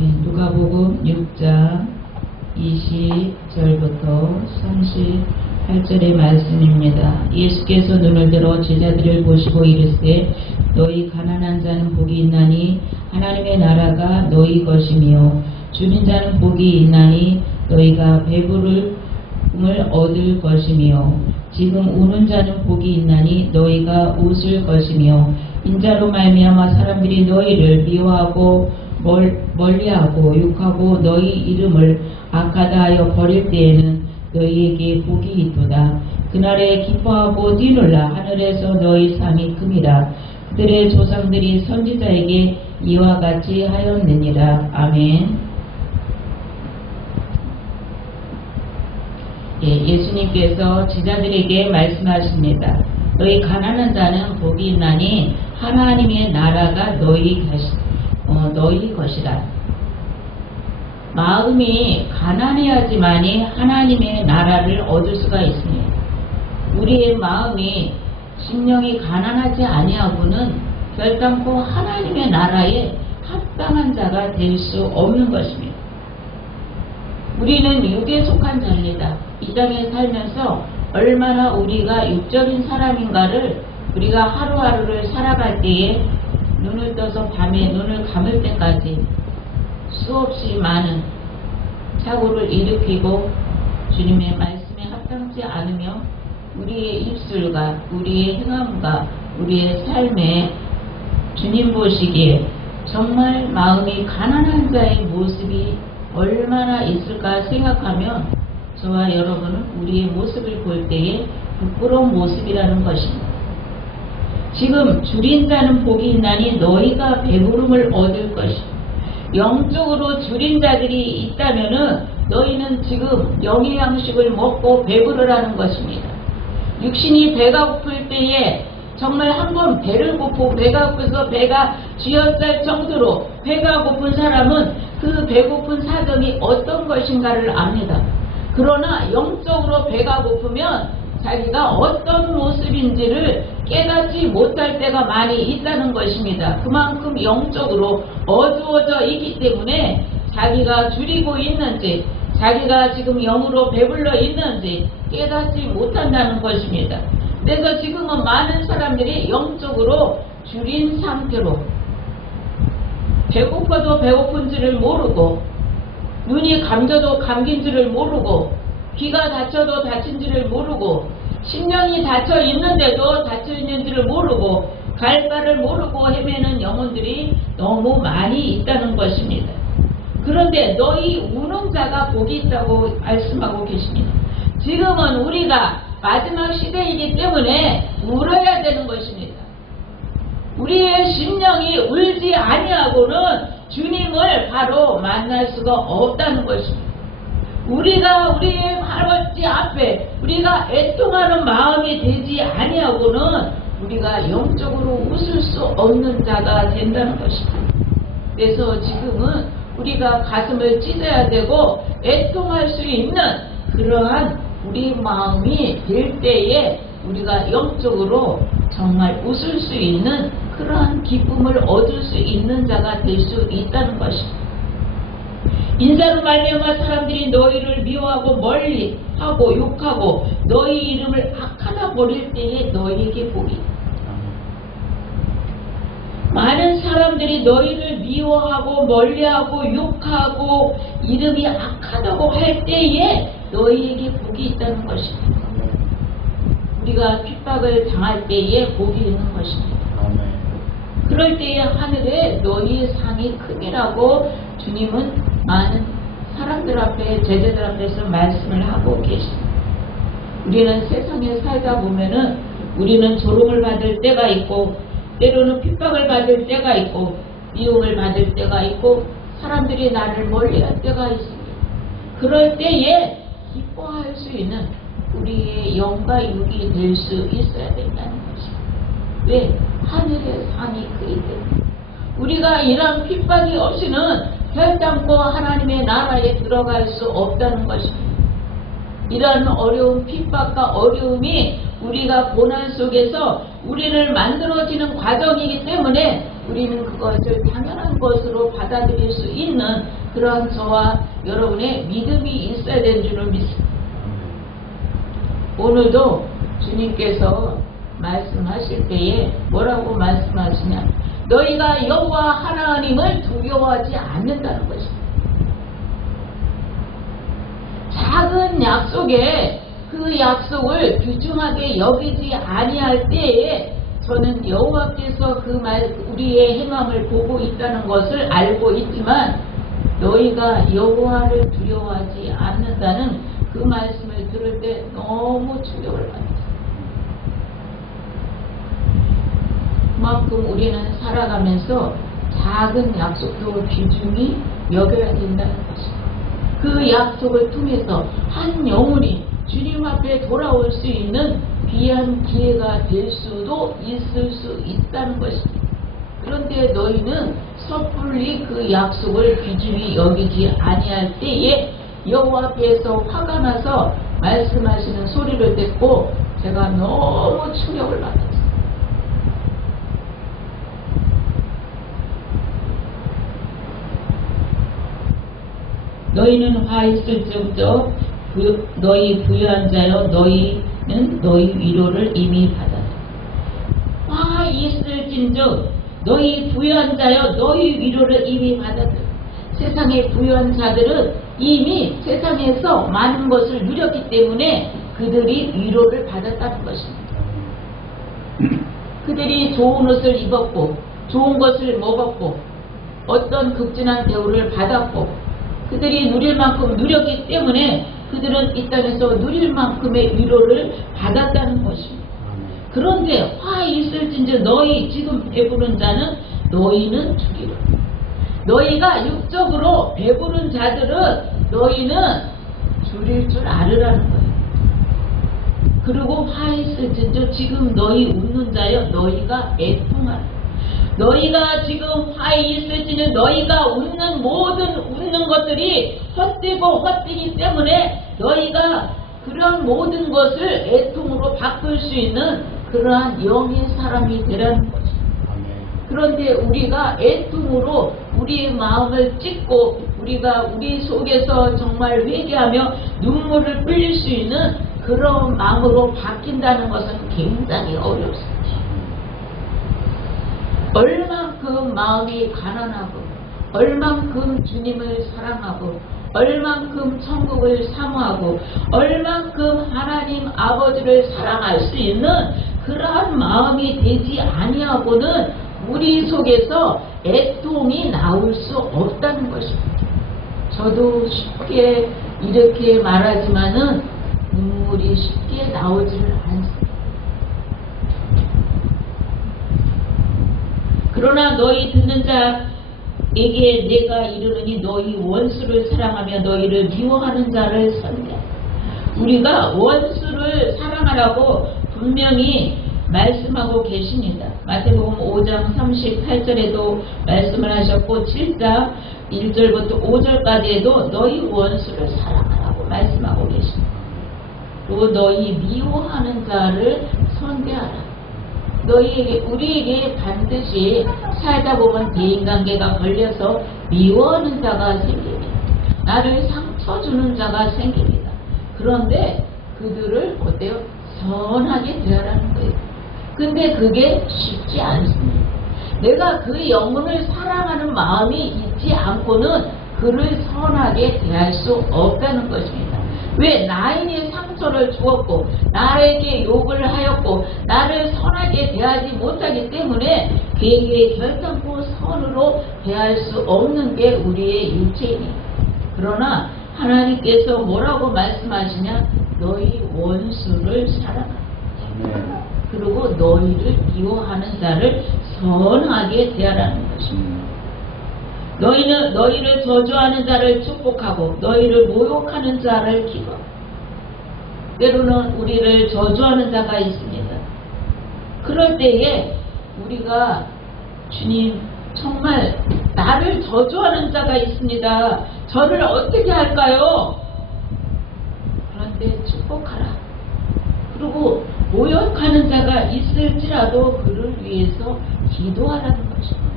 누가복음 6장 20절부터 38절의 말씀입니다. 예수께서 눈을 들어 제자들을 보시고 이르시되 너희 가난한 자는 복이 있나니 하나님의 나라가 너희 것이며 줄인 자는 복이 있나니 너희가 배부름을 얻을 것이며 지금 우는 자는 복이 있나니 너희가 웃을 것이며 인자로 말미암아 사람들이 너희를 미워하고 멀리하고 욕하고 너희 이름을 악하다 하여 버릴 때에는 너희에게 복이 있도다. 그날에 기뻐하고 뛰놀라. 하늘에서 너희 상이 큼이라. 그들의 조상들이 선지자에게 이와 같이 하였느니라. 아멘. 예수님께서 제자들에게 말씀하십니다. 너희 가난한 자는 복이 있나니 하나님의 나라가 너희 것이라. 마음이 가난해야지만이 하나님의 나라를 얻을 수가 있습니다. 우리의 마음이 심령이 가난하지 아니하고는 결단코 하나님의 나라에 합당한 자가 될 수 없는 것입니다. 우리는 육에 속한 자입니다. 이 땅에 살면서 얼마나 우리가 육적인 사람인가를 우리가 하루하루를 살아갈 때에 눈을 떠서 밤에 눈을 감을 때까지 수없이 많은 사고를 일으키고 주님의 말씀에 합당치 않으며 우리의 입술과 우리의 행함과 우리의 삶에 주님 보시기에 정말 마음이 가난한 자의 모습이 얼마나 있을까 생각하면 저와 여러분은 우리의 모습을 볼 때에 부끄러운 모습이라는 것입니다. 지금 줄인 자는 복이 있나니 너희가 배부름을 얻을 것이다. 영적으로 줄인 자들이 있다면은 너희는 지금 영의 양식을 먹고 배부르라는 것입니다. 육신이 배가 고플 때에 정말 한번 배를 고프고 배가 고파서 배가 쥐어쌀 정도로 배가 고픈 사람은 그 배고픈 사정이 어떤 것인가를 압니다. 그러나 영적으로 배가 고프면 자기가 어떤 모습인지를 깨닫지 못할 때가 많이 있다는 것입니다. 그만큼 영적으로 어두워져 있기 때문에 자기가 줄이고 있는지 자기가 지금 영으로 배불러 있는지 깨닫지 못한다는 것입니다. 그래서 지금은 많은 사람들이 영적으로 줄인 상태로 배고파도 배고픈지를 모르고 눈이 감겨도 감긴 줄을 모르고 귀가 다쳐도 다친 줄을 모르고 심령이 닫혀 있는데도 닫혀 있는 줄을 모르고 갈 바를 모르고 헤매는 영혼들이 너무 많이 있다는 것입니다. 그런데 너희 우는 자가 복이 있다고 말씀하고 계십니다. 지금은 우리가 마지막 시대이기 때문에 울어야 되는 것입니다. 우리의 심령이 울지 아니하고는 주님을 바로 만날 수가 없다는 것입니다. 우리가 우리의 할아버지 앞에 우리가 애통하는 마음이 되지 아니하고는 우리가 영적으로 웃을 수 없는 자가 된다는 것입니다. 그래서 지금은 우리가 가슴을 찢어야 되고 애통할 수 있는 그러한 우리 마음이 될 때에 우리가 영적으로 정말 웃을 수 있는 그러한 기쁨을 얻을 수 있는 자가 될 수 있다는 것입니다. 인자로 말미암아 사람들이 너희를 미워하고 멀리하고 욕하고 너희 이름을 악하다 버릴 때에 너희에게 복이 있다. 많은 사람들이 너희를 미워하고 멀리하고 욕하고 이름이 악하다고 할 때에 너희에게 복이 있다는 것입니다. 우리가 핍박을 당할 때에 복이 있는 것입니다. 그럴 때에 하늘에 너희의 상이 큼이라고 주님은 많은 사람들 앞에 제자들 앞에서 말씀을 하고 계십니다. 우리는 세상에 살다 보면은 우리는 조롱을 받을 때가 있고 때로는 핍박을 받을 때가 있고 미움을 받을 때가 있고 사람들이 나를 멀리할 때가 있습니다. 그럴 때에 기뻐할 수 있는 우리의 영과 육이 될 수 있어야 된다는 것입니다. 왜? 하늘의 상이 크기 때문에 우리가 이런 핍박이 없이는 결단코 하나님의 나라에 들어갈 수 없다는 것입니다. 이런 어려운 핍박과 어려움이 우리가 고난 속에서 우리를 만들어지는 과정이기 때문에 우리는 그것을 당연한 것으로 받아들일 수 있는 그런 저와 여러분의 믿음이 있어야 되는 줄을 믿습니다. 오늘도 주님께서 말씀하실 때에 뭐라고 말씀하시냐? 너희가 여호와 하나님을 두려워하지 않는다는 것입니다. 작은 약속에 그 약속을 귀중하게 여기지 아니할 때에 저는 여호와께서 그 우리의 행함을 보고 있다는 것을 알고 있지만 너희가 여호와를 두려워하지 않는다는 그 말씀을 들을 때 너무 충격을 받았어요. 그만큼 우리는 살아가면서 작은 약속도 귀중히 여겨야 된다는 것입니다. 그 약속을 통해서 한 영혼이 주님 앞에 돌아올 수 있는 귀한 기회가 될 수도 있을 수 있다는 것입니다. 그런데 너희는 섣불리 그 약속을 귀중히 여기지 아니할 때에 여호와 앞에서 화가 나서 말씀하시는 소리를 듣고 제가 너무 충격을 받았어요. 너희는 화 있을지언정 너희 부유한 자여 너희는 너희 위로를 이미 받았다. 화 있을진즉 너희 부유한 자여 너희 위로를 이미 받았다. 세상의 부유한 자들은 이미 세상에서 많은 것을 누렸기 때문에 그들이 위로를 받았다는 것입니다. 그들이 좋은 옷을 입었고 좋은 것을 먹었고 어떤 극진한 대우를 받았고 그들이 누릴 만큼 누렸기 때문에 그들은 이 땅에서 누릴 만큼의 위로를 받았다는 것입니다. 그런데 화 있을진즉 너희 지금 배부른 자는 너희는 주기로. 너희가 육적으로 배부른 자들은 너희는 줄일 줄 알으라는 거예요. 그리고 화 있을진즉 지금 너희 웃는 자여 너희가 애통하라. 너희가 지금 화에 있을지는 너희가 웃는 모든 웃는 것들이 헛되고 헛되기 때문에 너희가 그런 모든 것을 애통으로 바꿀 수 있는 그러한 영의 사람이 되라는 것입니다. 그런데 우리가 애통으로 우리의 마음을 찢고 우리가 우리 속에서 정말 회개하며 눈물을 흘릴 수 있는 그런 마음으로 바뀐다는 것은 굉장히 어렵습니다. 얼만큼 마음이 가난하고 얼만큼 주님을 사랑하고 얼만큼 천국을 사모하고 얼만큼 하나님 아버지를 사랑할 수 있는 그러한 마음이 되지 아니하고는 우리 속에서 애통이 나올 수 없다는 것입니다. 저도 쉽게 이렇게 말하지만은 눈물이 쉽게 나오지를 않습니다. 그러나 너희 듣는 자에게 내가 이르노니 너희 원수를 사랑하며 너희를 미워하는 자를 선대하라. 우리가 원수를 사랑하라고 분명히 말씀하고 계십니다. 마태복음 5장 38절에도 말씀을 하셨고 7장 1절부터 5절까지에도 너희 원수를 사랑하라고 말씀하고 계십니다. 또 너희 미워하는 자를 선대하라. 우리에게 반드시 살다 보면 대인관계가 걸려서 미워하는 자가 생깁니다. 나를 상처 주는 자가 생깁니다. 그런데 그들을 어때요? 선하게 대하라는 거예요. 근데 그게 쉽지 않습니다. 내가 그 영혼을 사랑하는 마음이 있지 않고는 그를 선하게 대할 수 없다는 것입니다. 왜? 나에게 상처를 주었고 나에게 욕을 하였고 나를 선하게 대하지 못하기 때문에 그에게 결단코 선으로 대할 수 없는 게 우리의 육체입니다. 그러나 하나님께서 뭐라고 말씀하시냐? 너희 원수를 사랑하라. 그리고 너희를 미워하는 자를 선하게 대하라는 것입니다. 너희는 너희를 저주하는 자를 축복하고 너희를 모욕하는 자를 기도하고. 때로는 우리를 저주하는 자가 있습니다. 그럴 때에 우리가 주님 정말 나를 저주하는 자가 있습니다. 저를 어떻게 할까요? 그런데 축복하라. 그리고 모욕하는 자가 있을지라도 그를 위해서 기도하라는 것입니다.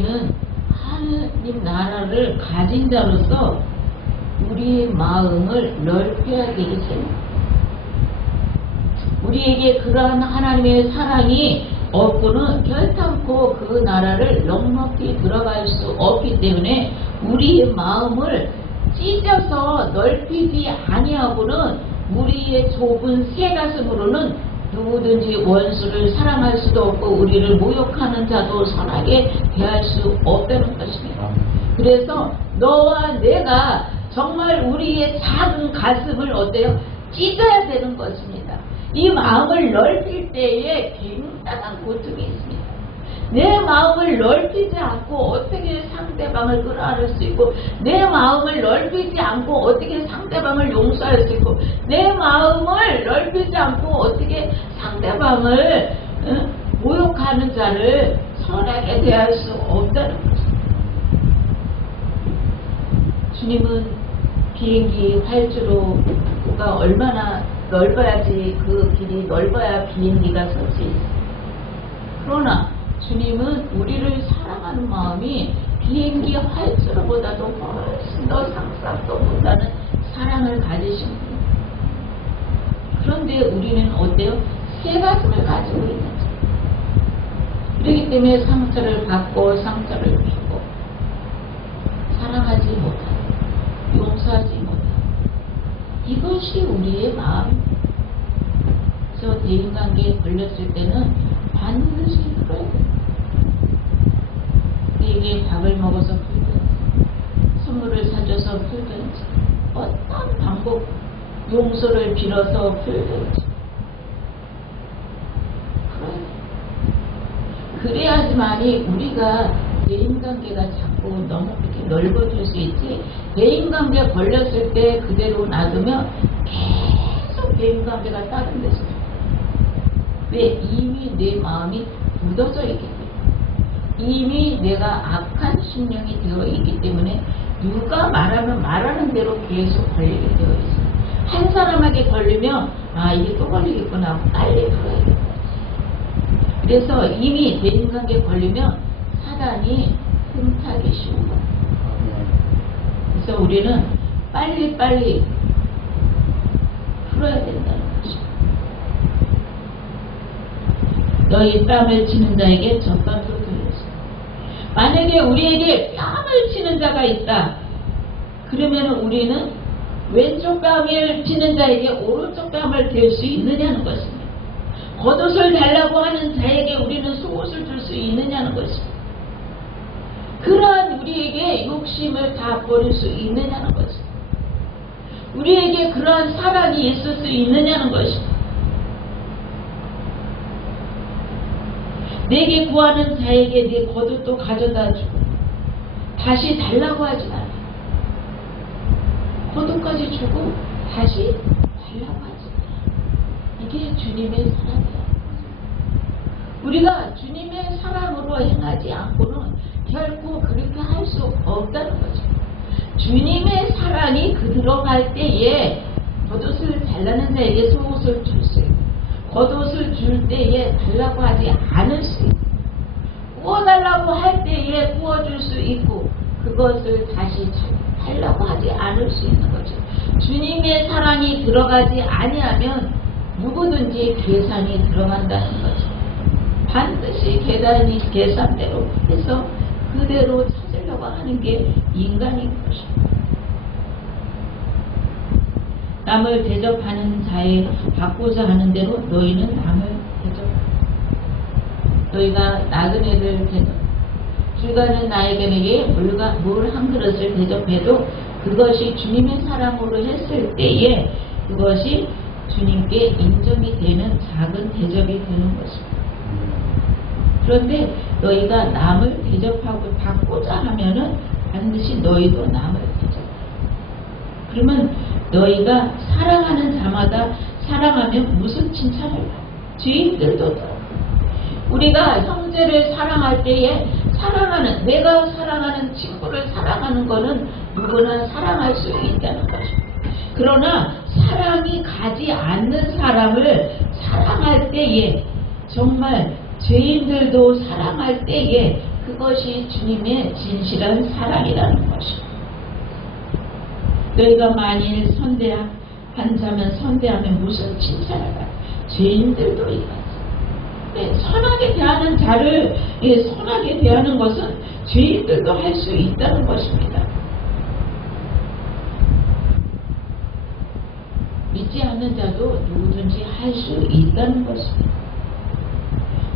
우리는 하느님 나라를 가진 자로서 우리의 마음을 넓혀야 되기 때문에 우리에게 그러한 하나님의 사랑이 없고는 결탄코 그 나라를 넉넉히 들어갈 수 없기 때문에 우리의 마음을 찢어서 넓히지 아니하고는 우리의 좁은 새 가슴으로는 누구든지 원수를 사랑할 수도 없고 우리를 모욕하는 자도 선하게 대할 수 없다는 것입니다. 그래서 너와 내가 정말 우리의 작은 가슴을 어때요? 찢어야 되는 것입니다. 이 마음을 넓힐 때에 굉장한 고통이 있습니다. 내 마음을 넓히지 않고 어떻게 상대방을 끌어안을 수 있고, 내 마음을 넓히지 않고 어떻게 상대방을 용서할 수 있고, 내 마음을 넓히지 않고 어떻게 상대방을 모욕하는 자를 선하게 대할 수 없다는 거죠. 주님은 비행기 활주로가 얼마나 넓어야지, 그 길이 넓어야 비행기가 설 수 있어요. 그러나 주님은 우리를 사랑하는 마음이 비행기 활주로보다도 훨씬 더 상상도 못하는 사랑을 가지신 분입니다. 그런데 우리는 어때요? 새 가슴을 가지고 있는 거죠. 그렇기 때문에 상처를 받고 상처를 주고 사랑하지 못하고 용서하지 못하고 이것이 우리의 마음입니다. 그래서 대인관계에 걸렸을 때는 반드시 풀어야 됩니다. 우리에게 밥을 먹어서 풀든지 선물을 사줘서 풀든지 어떤 방법 용서를 빌어서 풀든지 풀어야 돼요. 그래야지만이 우리가 대인관계가 자꾸 너무 이렇게 넓어질 수 있지, 대인관계에 걸렸을 때 그대로 놔두면 계속 대인관계가 다른 데서, 왜? 이미 내 마음이 굳어져 있기 때문에, 이미 내가 악한 심령이 되어 있기 때문에 누가 말하면 말하는 대로 계속 걸리게 되어 있어요. 한 사람에게 걸리면 이게 또 걸리겠구나 하고 빨리 풀어야겠다. 그래서 이미 대인관계에 걸리면 사단이 흠타기 쉬운 거예요. 그래서 우리는 빨리빨리 풀어야 된다는 거죠. 너희 뺨을 치는 자에게 젖밤도 들려주세요. 만약에 우리에게 뺨을 치는 자가 있다, 그러면 우리는 왼쪽 뺨을 치는 자에게 오른쪽 뺨을 댈 수 있느냐는 것입니다. 겉옷을 달라고 하는 자에게 우리는 속옷을 줄 수 있느냐는 것입니다. 그러한 우리에게 욕심을 다 버릴 수 있느냐는 것입니다. 우리에게 그러한 사랑이 있을 수 있느냐는 것입니다. 내게 구하는 자에게 네 겉옷도 가져다 주고 다시 달라고 하지 않아요. 겉옷까지 주고 다시 달라고 하지 않아요. 이게 주님의 사랑이에요. 우리가 주님의 사랑으로 행하지 않고는 결코 그렇게 할 수 없다는 거죠. 주님의 사랑이 그 들어갈 때에 겉옷을 달라는 자에게 속옷을 줄 수 있고, 겉옷을 줄 때에 달라고 하지 않을 수 있고, 구워달라고 할 때에 구워줄 수 있고, 그것을 다시 달라고 하지 않을 수 있는 거죠. 주님의 사랑이 들어가지 아니하면 누구든지 계산이 들어간다는 거죠. 반드시 계산대로 해서 그대로 찾으려고 하는 게 인간인 것입니다. 남을 대접하는 자에 받고자 하는 대로 너희는 남을 대접하라. 너희가 나그네를 대접, 길 가는 나에게 물 한 그릇을 대접해도 그것이 주님의 사랑으로 했을 때에 그것이 주님께 인정이 되는 작은 대접이 되는 것입니다. 그런데 너희가 남을 대접하고 받고자 하면은 반드시 너희도 남을 대접해. 그러면 너희가 사랑하는 자마다 사랑하면 무슨 칭찬을 받아? 죄인들도 우리가 형제를 사랑할 때에 내가 사랑하는 친구를 사랑하는 거는 누구나 사랑할 수 있다는 것입니다. 그러나 사랑이 가지 않는 사람을 사랑할 때에, 정말 죄인들도 사랑할 때에 그것이 주님의 진실한 사랑이라는 것입니다. 너희가 만일 선대한 자면 무슨 칭찬을 받아? 죄인들도 이같이. 선하게 대하는 자를 선하게 대하는 것은 죄인들도 할 수 있다는 것입니다. 믿지 않는 자도 누구든지 할 수 있다는 것입니다.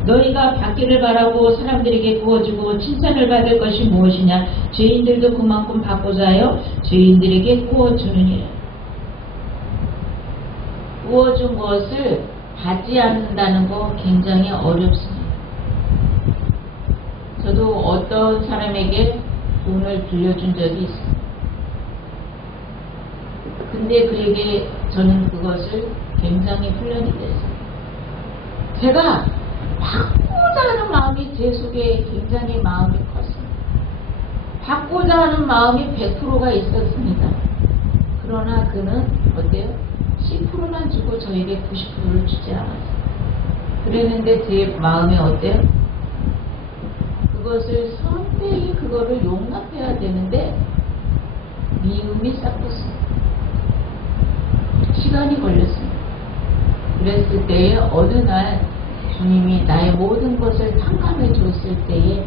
너희가 받기를 바라고 사람들에게 구워주고 칭찬을 받을 것이 무엇이냐? 죄인들도 그만큼 받고자 하여 죄인들에게 구워주느니라. 구워준 것을 받지 않는다는 거 굉장히 어렵습니다. 저도 어떤 사람에게 돈을 빌려준 적이 있습니다. 근데 그에게 저는 그것을 굉장히 훈련이 됐어요. 제가 받고자 하는 마음이 제 속에 굉장히 마음이 컸습니다. 받고자 하는 마음이 100%가 있었습니다. 그러나 그는 어때요? 10%만 주고 저에게 90%를 주지 않았어요. 그랬는데 제 마음이 어때요? 그것을 선대히 그거를 용납해야 되는데 미움이 싹텄습니다. 시간이 걸렸습니다. 그랬을 때에 어느 날 주님이 나의 모든 것을 탕감해 줬을 때에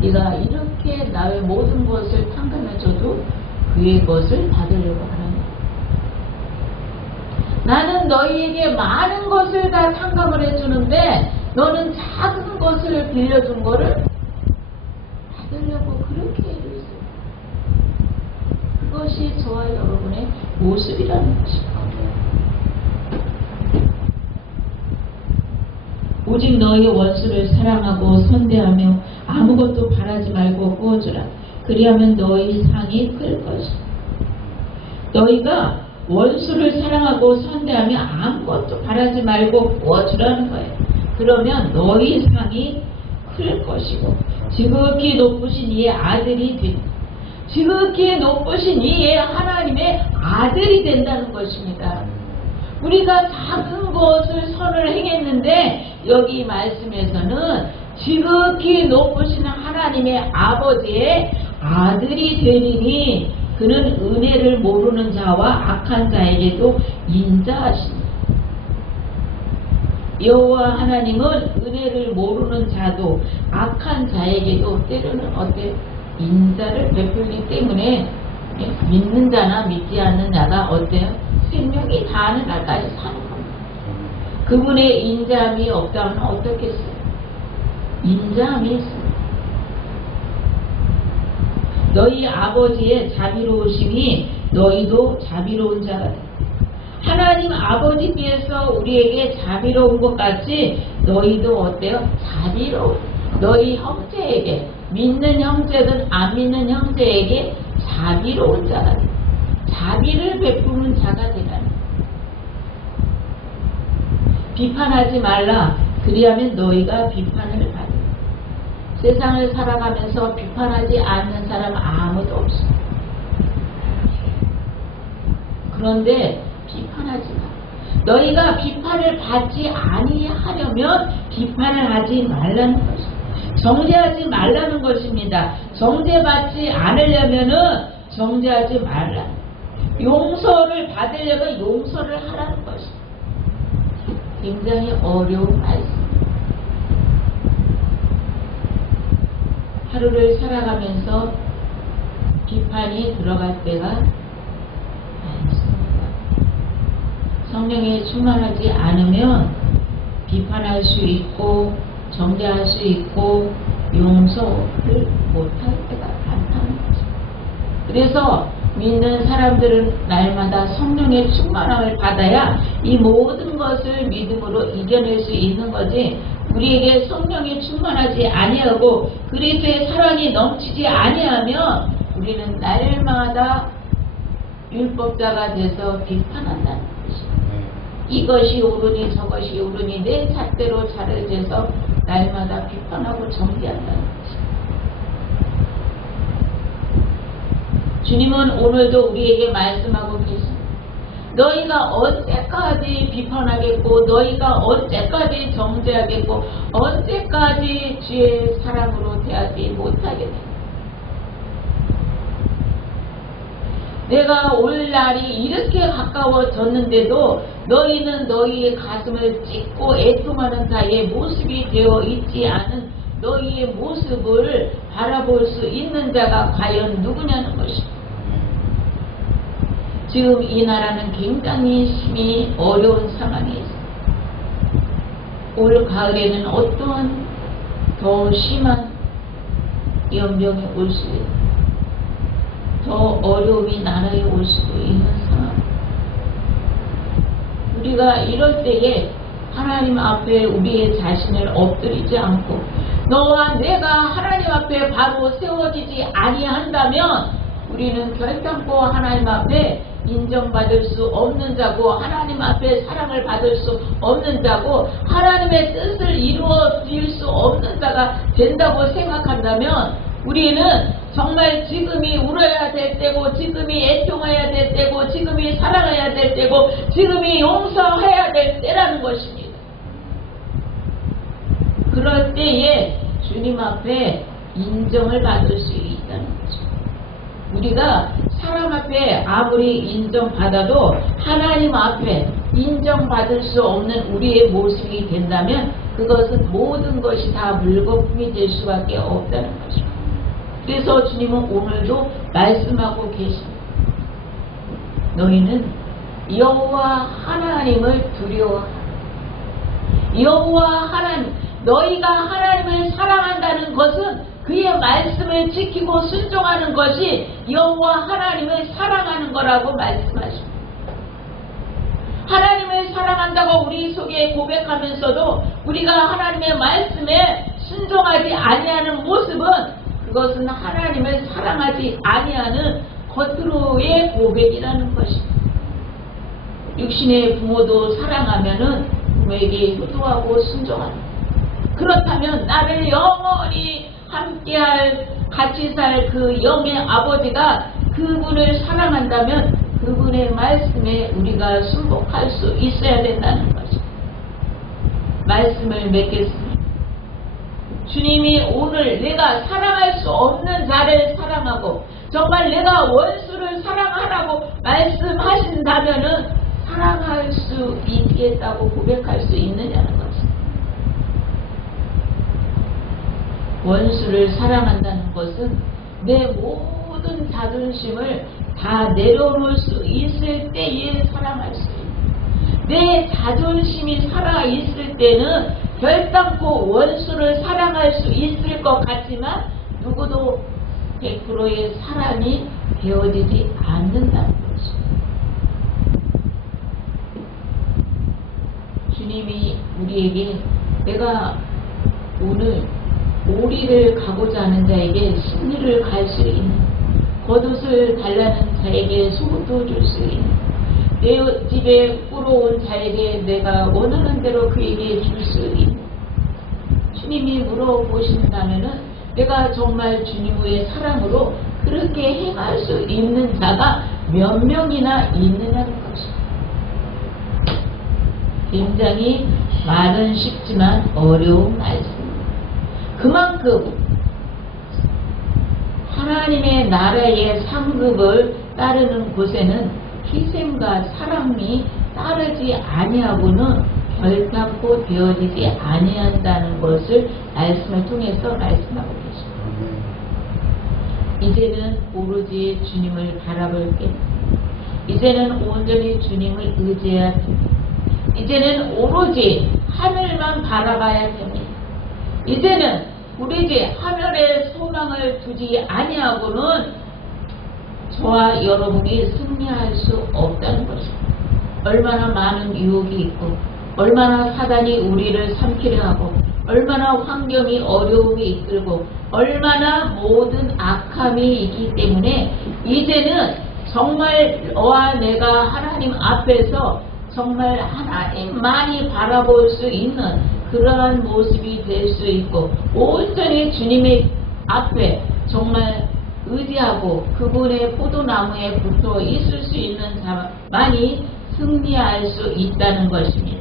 네가 이렇게 나의 모든 것을 탕감해 줘도 그의 것을 받으려고 하는 나는 너희에게 많은 것을 다 탕감을 해주는데 너는 작은 것을 빌려준 거를 받으려고 그렇게 해주고 있어요. 그것이 저와 여러분의 모습이라는 것입니다. 오직 너희의 원수를 사랑하고 선대하며 아무것도 바라지 말고 구워주라. 그리하면 너희 상이 클 것이다. 너희가 원수를 사랑하고 선대하며 아무것도 바라지 말고 구워주라는 거예요. 그러면 너희 상이 클 것이고 지극히 높으신 이의 아들이 된다. 지극히 높으신 이의 하나님의 아들이 된다는 것입니다. 우리가 작은 것을 선을 행했는데 여기 말씀에서는 지극히 높으신 하나님의 아버지의 아들이 되리니 그는 은혜를 모르는 자와 악한 자에게도 인자하십니다. 여호와 하나님은 은혜를 모르는 자도 악한 자에게도 때로는 어때요? 인자를 베풀기 때문에 믿는 자나 믿지 않는 자가 어때요? 생명이 다하는 날까지 사는 겁니다. 그분의 인자함이 없다면 어떻겠어요? 인자함이 있습니다. 너희 아버지의 자비로우심이 너희도 자비로운 자가 돼. 하나님 아버지께서 우리에게 자비로운 것 같이 너희도 어때요? 자비로운 너희 형제에게 믿는 형제든 안 믿는 형제에게 자비로운 자가 돼. 자비를 베푸는 자가 되라. 비판하지 말라. 그리하면 너희가 비판을 받으라. 세상을 살아가면서 비판하지 않는 사람 아무도 없습니다. 그런데 비판하지 마. 너희가 비판을 받지 아니하려면 비판을 하지 말라는 것입니다. 정죄하지 말라는 것입니다. 정죄받지 않으려면은 정죄하지 말라. 용서를 받으려면 용서를 하라는 것입니다. 굉장히 어려운 말씀. 하루를 살아가면서 비판이 들어갈 때가 많습니다. 성령에 충만하지 않으면 비판할 수 있고 정죄할 수 있고 용서를 못할 때가 많다는 거죠. 그래서 믿는 사람들은 날마다 성령의 충만함을 받아야 이 모든 것을 믿음으로 이겨낼 수 있는 거지. 우리에게 성령이 충만하지 아니하고 그리스도의 사랑이 넘치지 아니하면 우리는 날마다 율법자가 돼서 비판한다는 것입니다. 이것이 옳으니 저것이 옳으니 내 잣대로 자를 재서 날마다 비판하고 정죄한다는 것입니다. 주님은 오늘도 우리에게 말씀하고 계십니다. 너희가 언제까지 비판하겠고 너희가 언제까지 정죄하겠고 언제까지 주의 사랑으로 대하지 못하겠느냐. 내가 올 날이 이렇게 가까워졌는데도 너희는 너희의 가슴을 찢고 애통하는 자의 모습이 되어 있지 않은 너희의 모습을 바라볼 수 있는 자가 과연 누구냐는 것입니다. 지금 이 나라는 굉장히 심히 어려운 상황에 있습니다. 올 가을에는 어떠한 더 심한 연병이 올 수 있습니다. 더 어려움이 나라에 올 수도 있는 상황. 우리가 이럴 때에 하나님 앞에 우리의 자신을 엎드리지 않고 너와 내가 하나님 앞에 바로 세워지지 아니한다면 우리는 결단코 하나님 앞에 인정받을 수 없는 자고 하나님 앞에 사랑을 받을 수 없는 자고 하나님의 뜻을 이루어 드릴 수 없는 자가 된다고 생각한다면 우리는 정말 지금이 울어야 될 때고 지금이 애통해야 될 때고 지금이 사랑해야 될 때고 지금이 용서해야 될 때라는 것입니다. 그럴 때에 주님 앞에 인정을 받을 수 있다는 거죠. 우리가 사람 앞에 아무리 인정받아도 하나님 앞에 인정받을 수 없는 우리의 모습이 된다면 그것은 모든 것이 다 물거품이 될 수밖에 없다는 것입니다. 그래서 주님은 오늘도 말씀하고 계십니다. 너희는 여호와 하나님을 두려워하라. 여호와 하나님, 너희가 하나님을 사랑한다는 것은 그의 말씀을 지키고 순종하는 것이 여호와 하나님을 사랑하는 거라고 말씀하십니다. 하나님을 사랑한다고 우리 속에 고백하면서도 우리가 하나님의 말씀에 순종하지 아니하는 모습은 그것은 하나님을 사랑하지 아니하는 겉으로의 고백이라는 것입니다. 육신의 부모도 사랑하면은 부모에게 효도하고 순종합니다. 그렇다면 나를 영원히 함께할 같이 살 그 영의 아버지가 그분을 사랑한다면 그분의 말씀에 우리가 순복할 수 있어야 된다는 것입니다. 말씀을 맺겠습니다. 주님이 오늘 내가 사랑할 수 없는 자를 사랑하고 정말 내가 원수를 사랑하라고 말씀하신다면은 사랑할 수 있겠다고 고백할 수 있느냐는 것입니다. 원수를 사랑한다는 것은 내 모든 자존심을 다 내려놓을 수 있을 때에 사랑할 수 있는, 내 자존심이 살아있을 때는 결단코 원수를 사랑할 수 있을 것 같지만 누구도 100%의 사랑이 되어지지 않는다는 것입니다. 주님이 우리에게 내가 오늘 오리를 가고자 하는 자에게 승리를 갈 수 있는, 겉옷을 달라는 자에게 속옷도 줄 수 있는, 내 집에 끌어온 자에게 내가 원하는 대로 그에게 줄 수 있는, 주님이 물어보신다면은 내가 정말 주님의 사랑으로 그렇게 행할 수 있는 자가 몇 명이나 있느냐는 것입니다. 굉장히 말은 쉽지만 어려운 말씀입니다. 그만큼 하나님의 나라의 상급을 따르는 곳에는 희생과 사랑이 따르지 아니하고는 결단코 되어지지 아니한다는 것을 말씀을 통해서 말씀하고 계십니다. 이제는 오로지 주님을 바라볼 때, 이제는 온전히 주님을 의지해야 됩니다. 이제는 오로지 하늘만 바라봐야 됩니다. 이제는 우리 하늘에 소망을 두지 아니하고는 저와 여러분이 승리할 수 없다는 것입니다. 얼마나 많은 유혹이 있고 얼마나 사단이 우리를 삼키려 하고 얼마나 환경이 어려움이 이끌고 얼마나 모든 악함이 있기 때문에 이제는 정말 너와 내가 하나님 앞에서 정말 하나님만이 바라볼 수 있는 그러한 모습이 될 수 있고 온전히 주님의 앞에 정말 의지하고 그분의 포도나무에 붙어 있을 수 있는 자만이 승리할 수 있다는 것입니다.